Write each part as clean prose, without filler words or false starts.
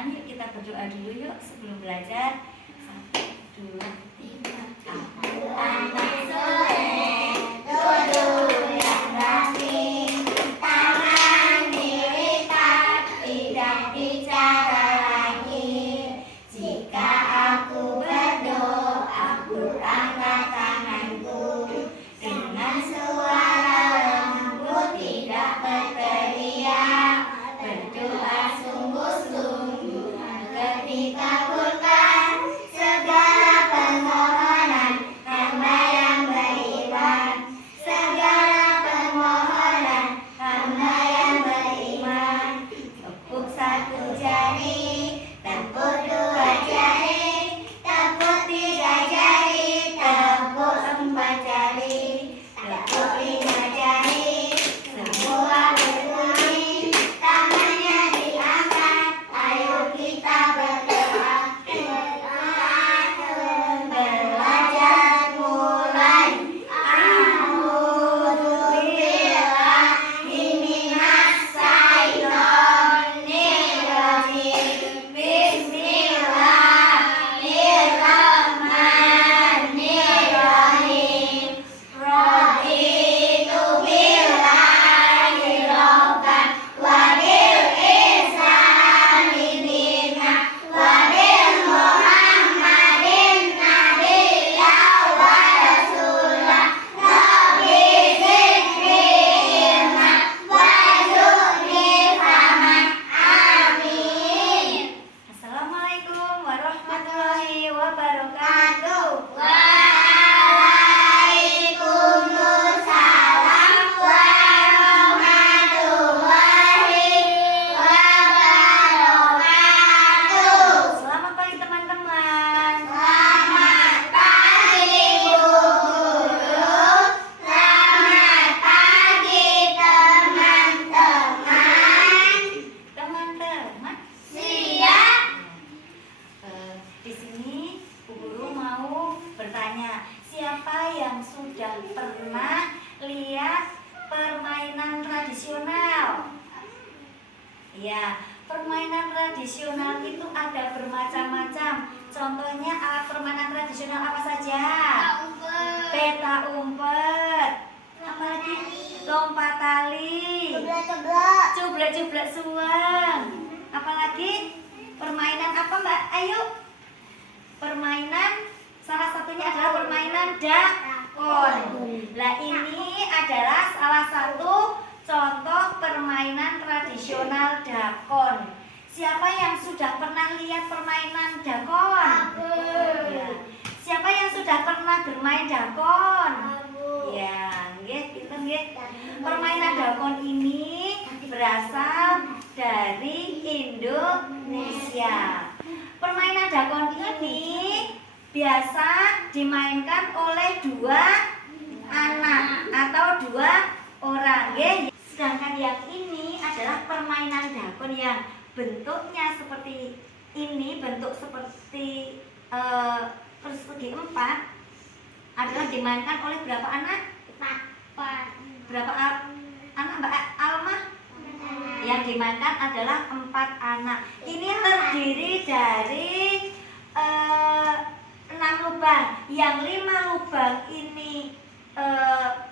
teman-teman, yuk kita berdoa dulu yuk sebelum belajar. 1, 2, 3. Selamat sore, duduk yang rapi, tangan diikat, tidak bicara lagi. Jika aku berdoa, aku angkat tanganku dengan suara lembut, tidak berteriak. Berdoa sungguh-sungguh dikabulkan segala permohonan hamba yang beriman. Segala permohonan hamba yang beriman. Tepuk 1 jari, tepuk 2 jari, tepuk 3 jari, tepuk 4 jari, tepuk 5 jari. Semua berbunyi, tangannya diangkat. Ayo kita berdoa. Belajar mulai. A'udzubillahi minas syaitonir rajim. Bismillahirrahmanirrahim. Raditu billahi rabban wa bil islami dinan wa bil Muhammadin nabiyyan wa rasulan. Rabbi zidni ilman warzuqni fahman. Amin. Assalamualaikum warahmatullahi wabarakatuh. Waalaikumsalam warahmatullahi wabarakatuh. Selamat pagi teman-teman. Selamat pagi Bu Guru. Selamat pagi teman-teman. Teman-teman siap. Di sini Bu Guru mau bertanya, siapa yang sudah pernah lihat permainan tradisional? Ya, permainan tradisional itu ada bermacam-macam. Contohnya alat permainan tradisional apa saja? Peta umpet. Apa lagi? Lompat tali. Cublak-cublak suang. Apalagi? Permainan apa Mbak? Ayo. Permainan salah satunya adalah permainan dakon. Nah, ini adalah salah satu contoh permainan tradisional dakon. Siapa yang sudah pernah lihat permainan dakon? Ya. Siapa yang sudah pernah bermain dakon? Ya, nggih, pinter nggih. Permainan dakon ini berasal dari Indonesia. Permainan dakon ini biasa dimainkan oleh 2 anak atau 2 orang, nggih. Sedangkan yang ini adalah permainan dakon yang bentuknya seperti ini, bentuk seperti persegi 4, adalah dimainkan oleh berapa anak? 4. Berapa anak Mbak Alma? Yang dimainkan adalah 4 anak. Ini terdiri dari 6 lubang. Yang 5 lubang ini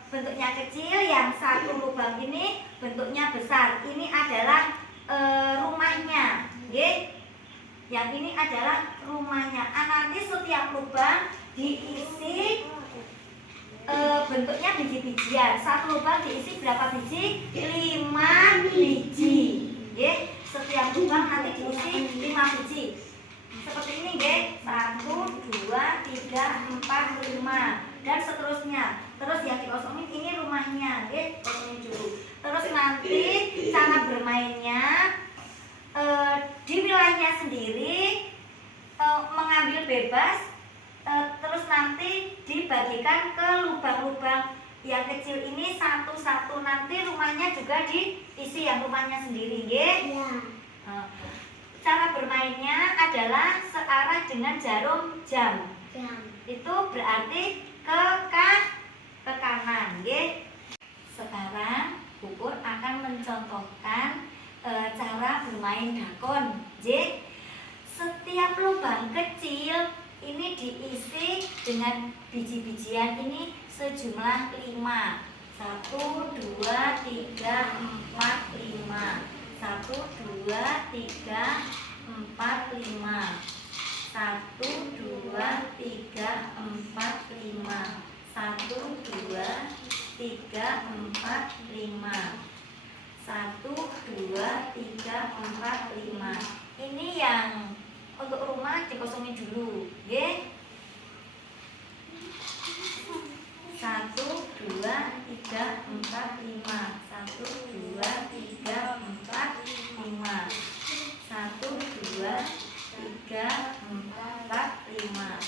bentuknya kecil, yang 1 lubang ini bentuknya besar. Ini adalah rumahnya, nggih. Yang ini adalah rumahnya. Nanti setiap lubang diisi bentuknya biji-bijian. 1 lubang diisi berapa biji? 5 biji. Nggih, setiap lubang nanti diisi 5 biji. Seperti ini nggih. 1, 2, 3, 4, 5 dan seterusnya. Terus yang dikosongin ini rumahnya, nggih, kosongin dulu. Terus nanti cara bermainnya di wilayahnya sendiri mengambil bebas. Terus nanti dibagikan ke lubang-lubang yang kecil ini satu-satu. Nanti rumahnya juga diisi yang rumahnya sendiri, nggih. Ya. Cara bermainnya adalah searah dengan jarum jam. Itu berarti ke kanan, nggih. Sekarang Pupur akan mencontohkan cara bermain dakon. J. Setiap lubang kecil ini diisi dengan biji-bijian ini sejumlah 5. 1, 2, 3, 4, 5. 1, 2, 3, 4, 5. 1, 2, 3, 4, 5. 1, 2, 3, 4, 5. 1, 2, 3, 4, 5. Ini yang untuk rumah dikosongin dulu, ya. 1, 2, 3, 4, 5. 1, 2, 3, 4, 5. 1, 2, 3, 4, 5.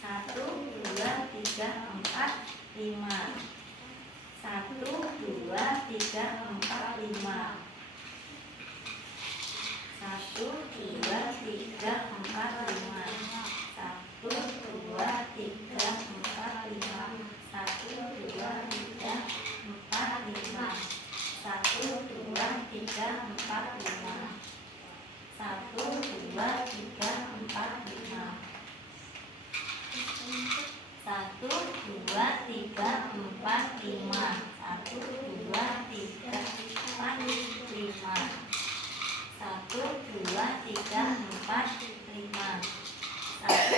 1, 2, 3, 4, 5. 1, 2, 3, 4, 5. 1, 2, 3, 4, 5. 1, 2, 3, 4, 5. 1, 2, 3, 4, 5. 1, 2, 3, 4, 5. 1, 2, 3, 4, 5. 1, 2, 3, 4, 5. 1, 2, 3, 4, 5. 1, 2, 3, 4, 5. 1,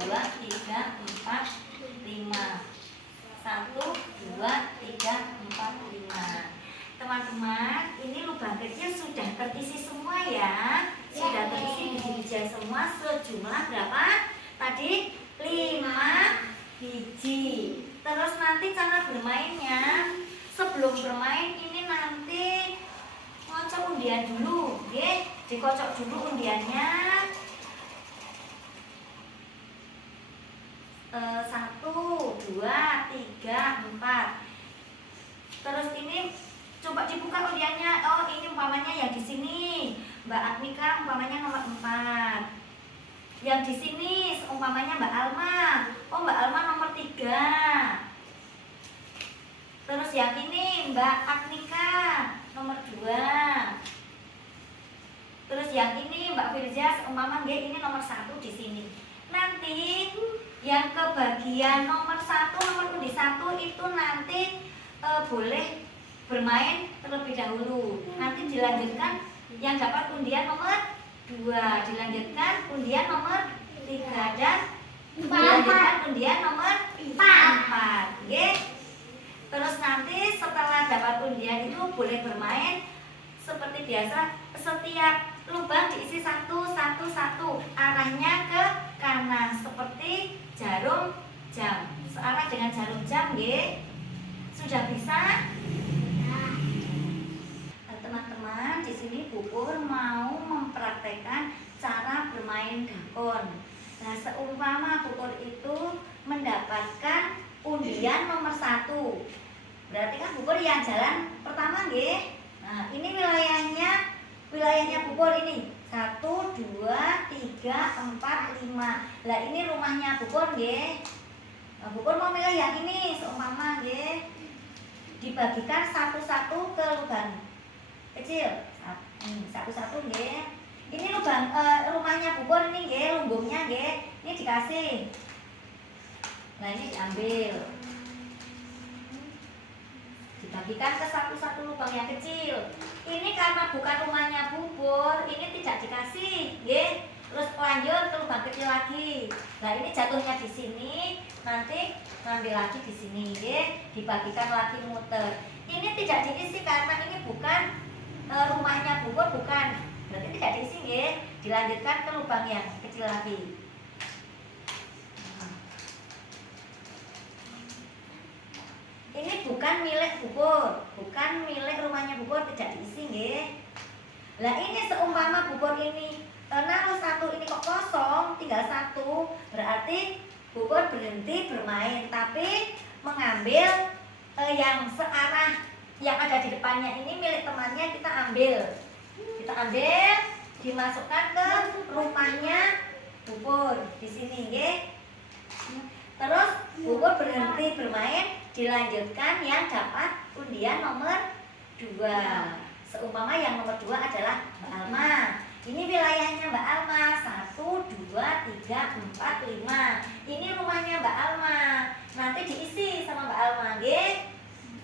2, 3, 4, 5. 1, 2, 3, 4, 5. Teman-teman, ini lubang kecil sudah terisi semua ya. Sudah terisi biji-bijian semua sejumlah berapa? Tadi 5 biji. Terus nanti cara bermainnya, sebelum bermain ini nanti ngocok undian dulu, oke? Dikocok dulu undiannya. 1, 2, 3, 4. Terus ini coba dibuka undiannya. Oh, ini umpamanya yang di sini Mbak Admika umpamanya nomor 4. Yang di sini umpamanya Mbak Alma. Oh, Mbak Alma nomor 3. Terus yang ini Mbak Admika nomor 2. Terus yang ini Mbak Firza umpama ini nomor 1 di sini. Nanti yang kebagian nomor 1, nomor undi 1 itu nanti boleh bermain terlebih dahulu. Nanti dilanjutkan yang dapat undian nomor 2, dilanjutkan undian nomor 3 dan dilanjutkan undian nomor 4. Oke? Terus nanti setelah dapat undian itu boleh bermain seperti biasa. Setiap lubang diisi 1, 1, 1. Arahnya ke kanan seperti jarum jam. Searah dengan jarum jam, nggih. Sudah bisa? Teman-teman, di sini Bu Pur mau mempraktekkan cara bermain dakon. Nah, seumpama Bu Pur itu mendapatkan undian nomor 1. Berarti kan Bu Pur yang jalan pertama, nggih. Nah, ini wilayahnya Bu Pur ini. 1, 2, 3, 4, 5. Lah ini rumahnya Bu Pur, nggih. Nah, Bu Pur mau milih yang ini seumpama, nggih. Dibagikan satu-satu ke lubang kecil. Satu-satu, nggih. Ini lubang rumahnya Bu Pur ini, nggih, lumbungnya, nggih. Ini dikasih. Nah, ini diambil. Dibagikan ke satu-satu lubang yang kecil. Ini karena bukan rumahnya Bu Pur, ini tidak dikasih, nggih. Terus lanjut ke lubang kecil lagi. Nah, ini jatuhnya di sini, nanti ngambil lagi di sini, nggih. Dibagikan lagi muter. Ini tidak diisi karena ini bukan rumahnya Bu Pur, bukan. Berarti tidak diisi, nggih. Dilanjutkan ke lubang yang kecil lagi. Ini bukan milik Bu Pur, bukan milik rumahnya Bu Pur, tidak diisi, nggih. Lah ini seumpama Bu Pur ini naruh 1 ini kok kosong, tinggal 1, berarti Bu Pur berhenti bermain, tapi mengambil yang searah yang ada di depannya ini milik temannya kita ambil. Kita ambil, dimasukkan ke rumahnya Bu Pur di sini, nggih. Terus Bu Pur berhenti bermain, dilanjutkan yang dapat undian nomor 2. Seumpama yang nomor 2 adalah Mbak Alma. Ini wilayahnya Mbak Alma. 2, 3, 4, 5. Ini rumahnya Mbak Alma. Nanti diisi sama Mbak Alma, nggih.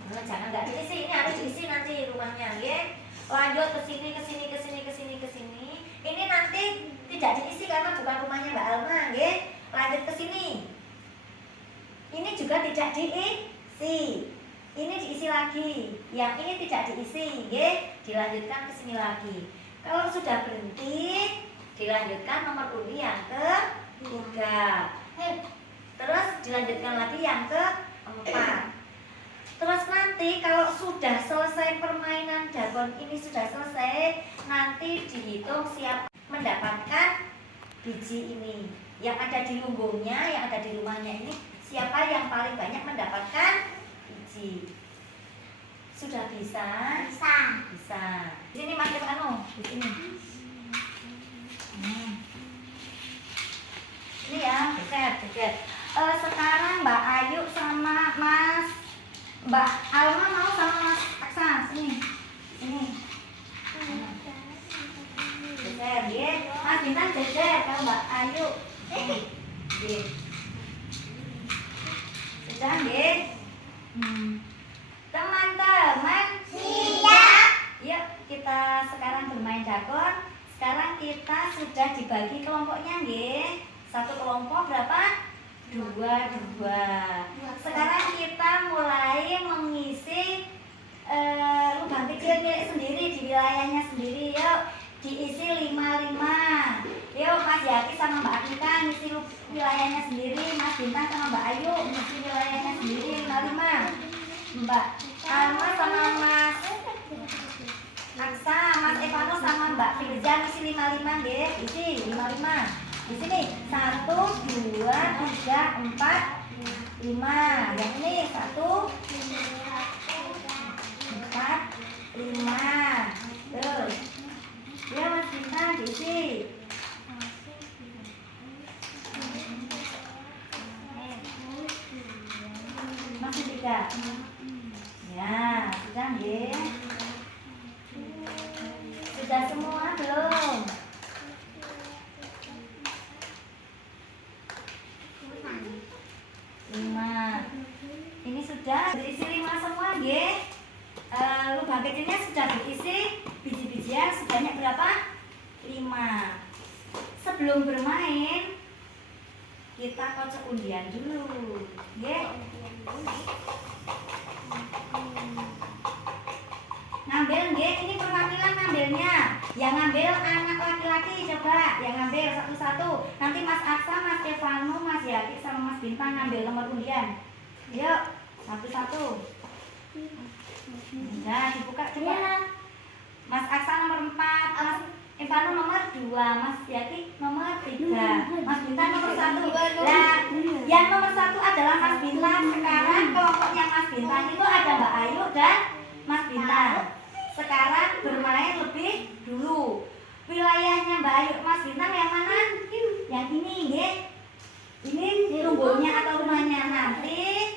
Jangan nggak diisi, ini harus diisi nanti rumahnya, nggih. Lanjut ke sini, ke sini, ke sini, ke sini, ke sini. Ini nanti tidak diisi karena bukan rumahnya Mbak Alma, nggih. Lanjut ke sini. Ini juga tidak diisi. Ini diisi lagi. Yang ini tidak diisi, nggih. Dilanjutkan ke sini lagi. Kalau sudah berhenti, dilanjutkan nomor undi yang ke-3. Terus dilanjutkan lagi yang ke-4. Terus nanti kalau sudah selesai permainan Dagon ini sudah selesai, nanti dihitung siapa mendapatkan biji ini. Yang ada di lumbungnya, yang ada di rumahnya ini, siapa yang paling banyak mendapatkan biji. Sudah bisa? Bisa. Bisa. Di sini Mas Anu, di sini. Ini ya, geser. Sekarang Mbak Ayu sama Mbak Alma mau sama Mas Aksa, sini. Geser, ya. Mas Bintang geser kalau Mbak Ayu. Nggih. Sudah, nggih. Teman-teman, Siap. yuk kita sekarang bermain Dagon. Sekarang kita sudah dibagi kelompoknya, nggih. Satu kelompok berapa? 2. Sekarang kita mulai mengisi lubang kecil milik sendiri di wilayahnya sendiri. Yuk, diisi 5. Yuk, Mas Yaki sama Mbak Atika ngisi wilayahnya sendiri. Mas Bintang sama Mbak Ayu ngisi wilayahnya sendiri 5. Mbak Alma sama Mas Aksa, Mas Evano sama Mbak Firza ngisi 5, nggih. Isi 5. Di sini 1, 2, 3, 4, 5. Yang ini 1, 4, 5. Terus ya Mas Bintang diisi. Masih 3. Ya, sudah nggih. Sudah semua belum? 5. Ini sudah diisi 5 semua, nggih. Lubang kecilnya sudah diisi biji-bijian sebanyak berapa? 5. Sebelum bermain kita kocok undian dulu, nggih. Ngambil, nggih. Ini perwakilan ngambilnya. Yang ngambil anak laki-laki, coba yang ngambil satu-satu. Nanti Mas Aksa, Mas Stefano, Mas Yaki sama Mas Bintang ngambil nomor undian. Yuk, satu-satu. Nah, dibuka coba. Mas Aksa nomor 4, Mas Stefano nomor 2, Mas Yaki nomor 3, Mas Bintang nomor 1. Nah, yang nomor 1 adalah Mas Bintang. Sekarang kelompoknya Mas Bintang itu ada Mbak Ayu dan Mas Bintang. Sekarang bermain lebih dulu. Wilayahnya Mbak Ayu Mas Bintang yang mana? Yang ini, nggih. Ini lumbungnya atau rumahnya. Nanti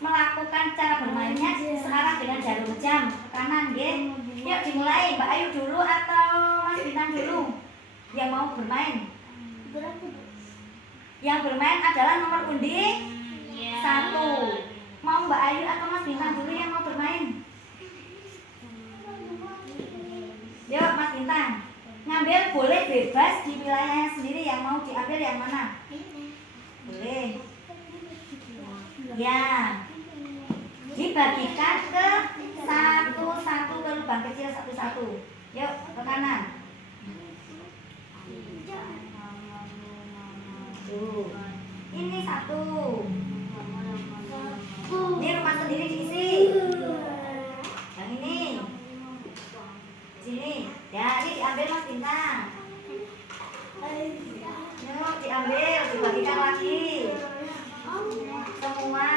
melakukan cara bermainnya sekarang dengan jarum jam ke kanan, nggih. Yuk dimulai. Mbak Ayu dulu atau Mas Bintang dulu? Yang mau bermain? Yang bermain adalah nomor undi 1. Mau Mbak Ayu atau Mas Bintang dulu yang mau bermain? Yuk Mas Bintang. Ngambil boleh bebas di wilayahnya sendiri. Yang mau diambil yang mana? Boleh. Ya. Dibagikan ke satu-satu ke lubang kecil satu-satu. Yuk ke kanan. Tuh. Ini 1. Ini rumah sendiri diisi. Yang ini. Sini. Ya, ini diambil Mas Bintang. Yuk diambil, dibagikan lagi. Semua.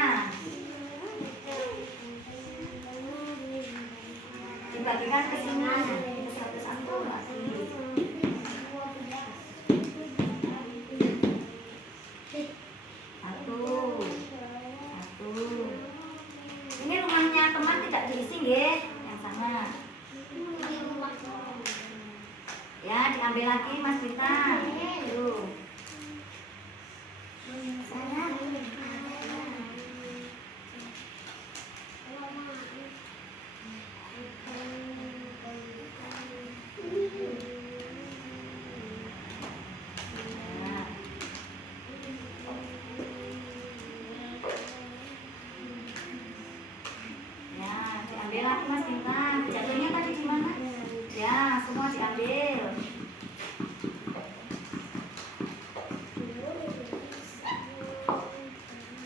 Dibagikan ke sini. Satu-satu lagi. Satu. Ini rumahnya teman tidak diisi, nggih. Yang sama. Ya, diambil lagi Mas Bintang. Tuh. Diambil lagi Mas Bintang. Jatuhnya tadi di mana? Ya, semua diambil.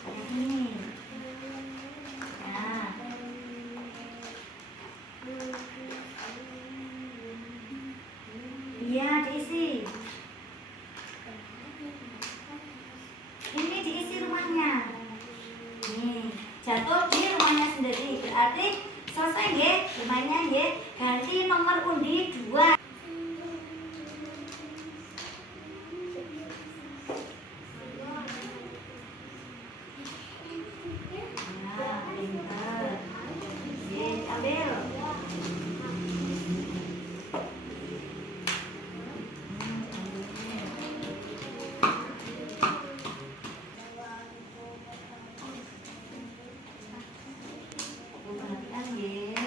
Kayak gini. Ya. Iya, diisi. Ini diisi rumahnya. Nih, jatuh di rumahnya sendiri. Berarti selesai ya, rumahnya ya. Ganti nomor undi 2. Nah, pintar. Ye, ambil. Perhatikan ya.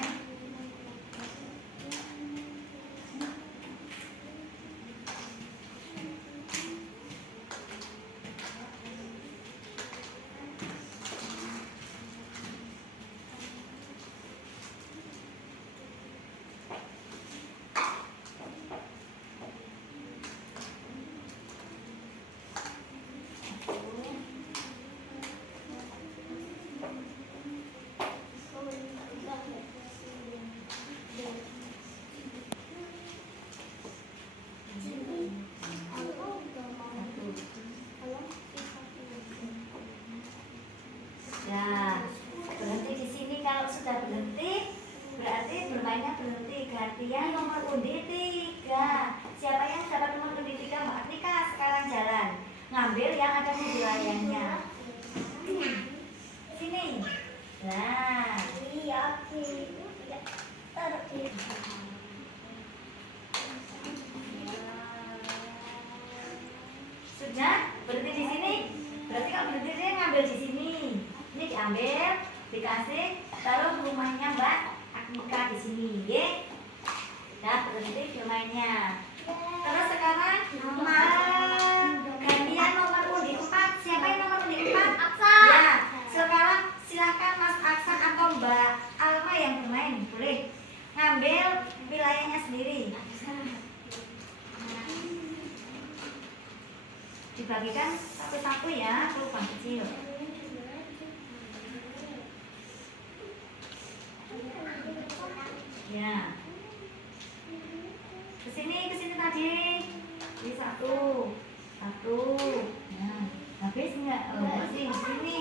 Nah, berhenti di sini. Kalau sudah berhenti, berarti bermainnya berhenti. Gantian nomor undi 3. Siapa yang dapat nomor undi 3? Mbak Rika sekarang jalan. Ngambil yang ada di wilayahnya. Sini. Nah, sudah berhenti di sini. Berarti kalau berhenti dia ngambil di sini. Ini diambil, dikasih, taruh rumahnya Mbak Agnika di sini, ya. Nah, berhenti bermainnya. Terus sekarang gantian nomor undi 4. Siapa yang nomor undi 4? Aksan. Ya, sekarang silahkan Mas Aksan atau Mbak Alma yang bermain. Boleh ngambil wilayahnya sendiri. Dibagikan satu-satu ya, ke lubang kecil. Ya. Kesini tadi. Ini satu. Nah, habis enggak? Oh, masih di sini.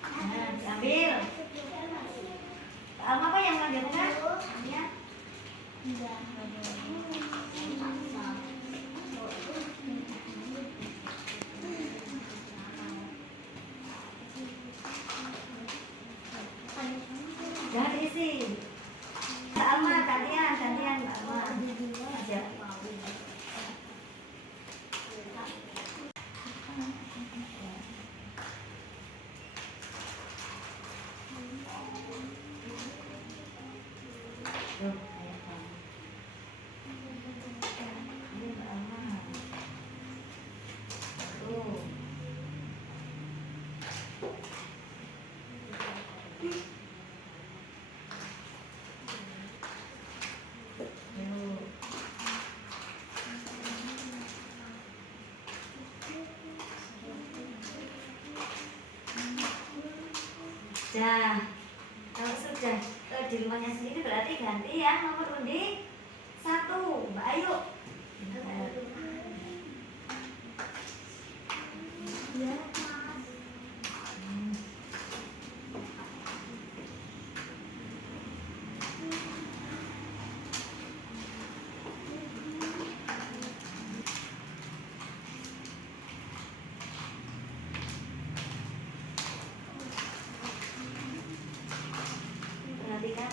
Nah, diambil. Alma apa yang ngambil bukan? Ya. Jangan diisi. Alma, gantian Alma. Aja. Tuh, ayo kamu. Ini Mbak Alma. Tuh. Nah, kalau sudah di rumahnya sendiri berarti ganti ya nomor undi 1. Mbak Ayu. Perhatikan,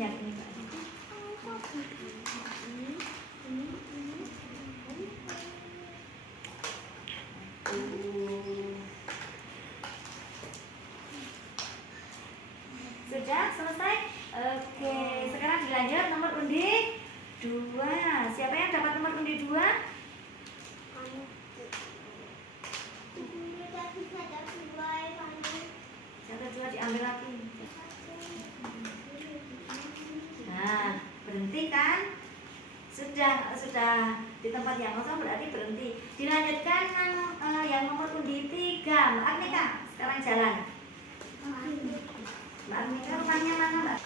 minyak ini Mbak. Sudah selesai? Oke, sekarang dilanjut nomor undi 2. Siapa yang dapat nomor undi 2? Satu dua diambil lagi. Nah, berhenti kan? Sudah di tempat yang kosong berarti berhenti. Dilanjutkan yang nomor undi 3. Mbak Agnika, sekarang jalan. Mbak Agnika rumahnya mana Mbak?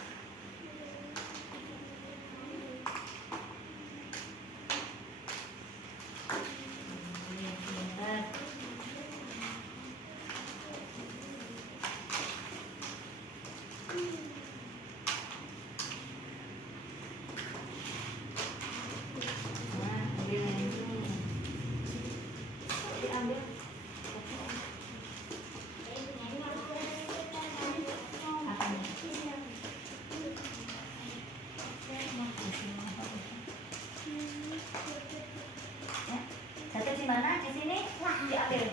Jatuh di mana? Di sini? Diambil.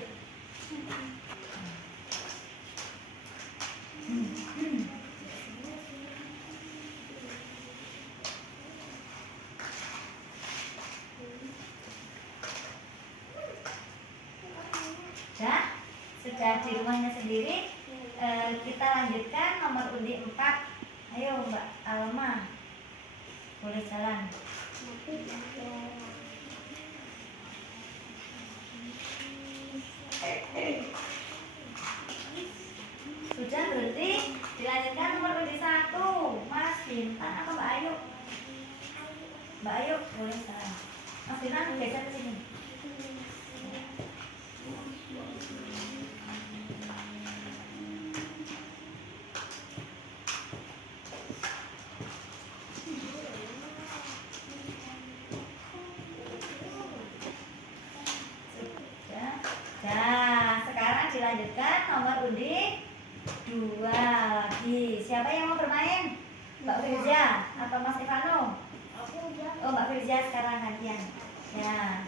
Sudah di rumahnya sendiri. Kita lanjutkan nomor undi 4. Ayo Mbak Alma, boleh jalan. Sudah berhenti. Dilanjutkan nomor undi 1. Mas Bintan apa Mbak Ayu? Mbak Ayu boleh jalan. Mas Bintan geser ke sini. Nah, sekarang dilanjutkan nomor undi 2 lagi. Siapa yang mau bermain? Mbak Firza atau Mas Ivano? Oh, Mbak Firza sekarang gantian. Ya.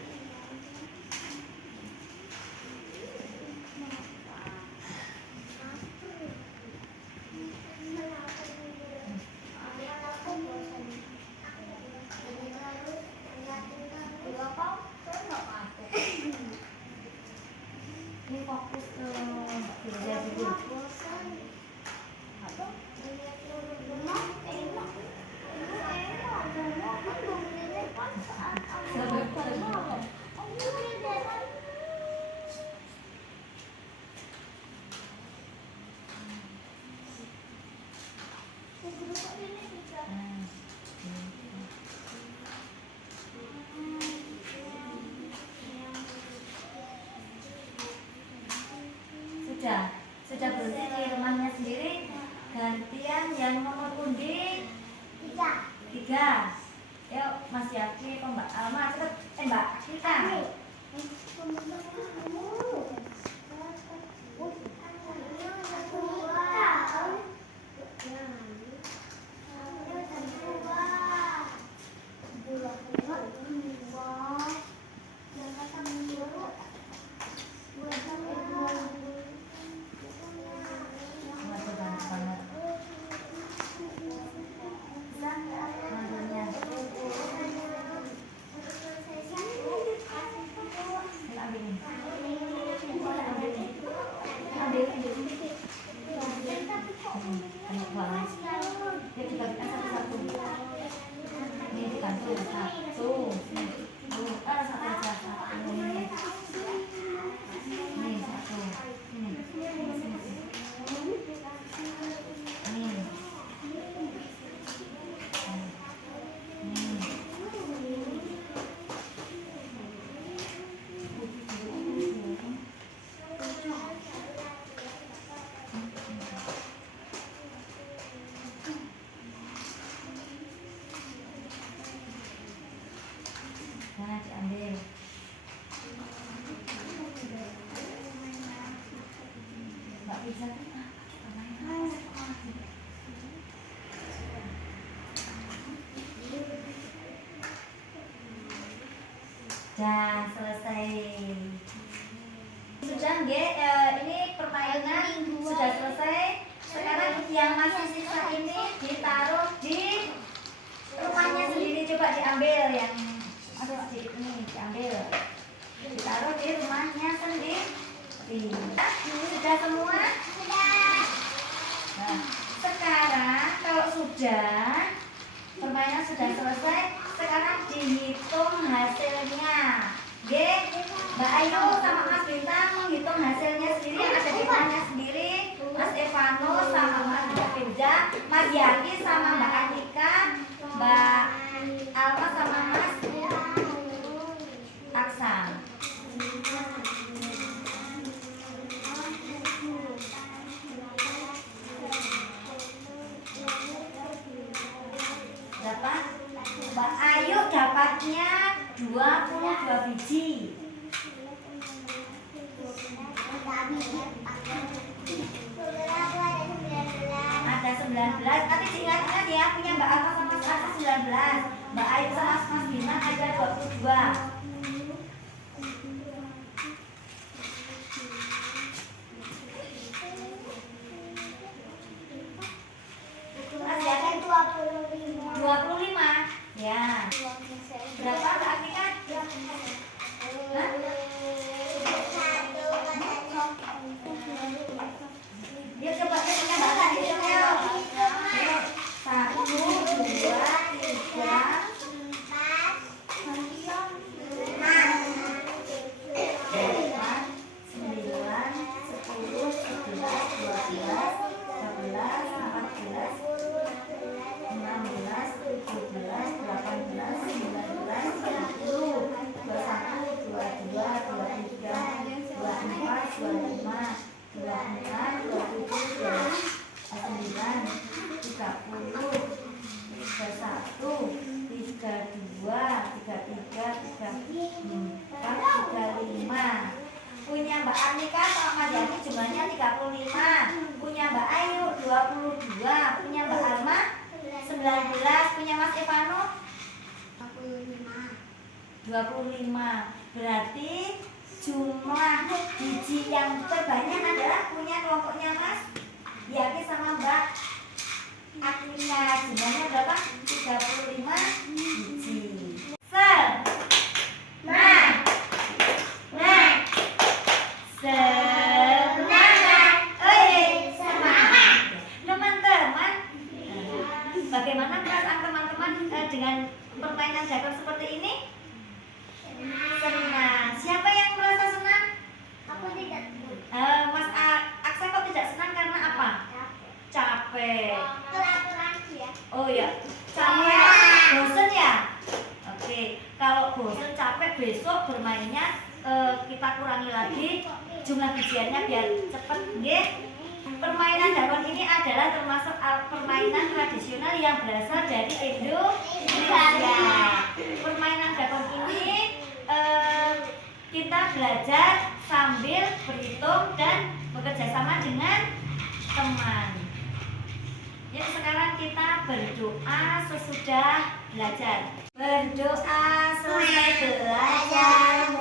Ini fokus ke Mbak Firza dulu. Sudah berhenti di rumahnya sendiri. Gantian yang nomor undi 3. Yuk Mas Yaki atau Mbak Alma cepet. Mbak kita. Sudah selesai. Sudah nggih, ini permainan sudah selesai. Sekarang yang masih sisa ini ditaruh di rumahnya sendiri. Coba diambil yang masih sedikit ini, diambil. Ditaruh di rumahnya sendiri. Sudah semua? Nah, sekarang kalau sudah permainan sudah selesai, sekarang dihitung hasilnya. Mbak Ayu sama Mas Bintang menghitung hasilnya sendiri yang ada di rumahnya sendiri. Mas Evanus sama Mas Firza, Mas Yaki sama Mbak Anika, Mbak Alma sama Mas Aksa. Dapat Mbak Ayu dapatnya 22 biji. Ada 19. Nanti diingat-ingat ya, punya Mbak Alma sama Mas Aksa 19. Mbak Ayu sama Mas Bintang ada 22. Mas Yaki 25. Ya. Berapa Mbak Anika? Hah? Dia coba punya Mbak Anika ya. 1, 2, 3, 35. Punya Mbak Anika sama Mas Yani jumlahnya 35. Punya Mbak Ayu 22. Punya Mbak Alma 19. Punya Mas Evano 25. Berarti jumlah biji yang terbanyak adalah punya kelompoknya Mas Yaki sama Mbak Anika. Jumlahnya berapa? 35 biji. Bagaimana perasaan teman-teman dengan permainan dakar seperti ini? Senang. Siapa yang merasa senang? Aku tidak. Mas Aksa kok tidak senang karena apa? Capek. Kelaparan ya. Oh ya, capek. Bosen ya? Oke, kalau bosen capek besok bermainnya kita kurangi lagi jumlah bijiannya biar cepet, nggih. Permainan dakar ini adalah termasuk permainan tradisional yang berasal dari Indonesia. Permainan dakar ini kita belajar sambil berhitung dan bekerja sama dengan teman. Yuk sekarang kita berdoa sesudah belajar. Berdoa selesai belajar.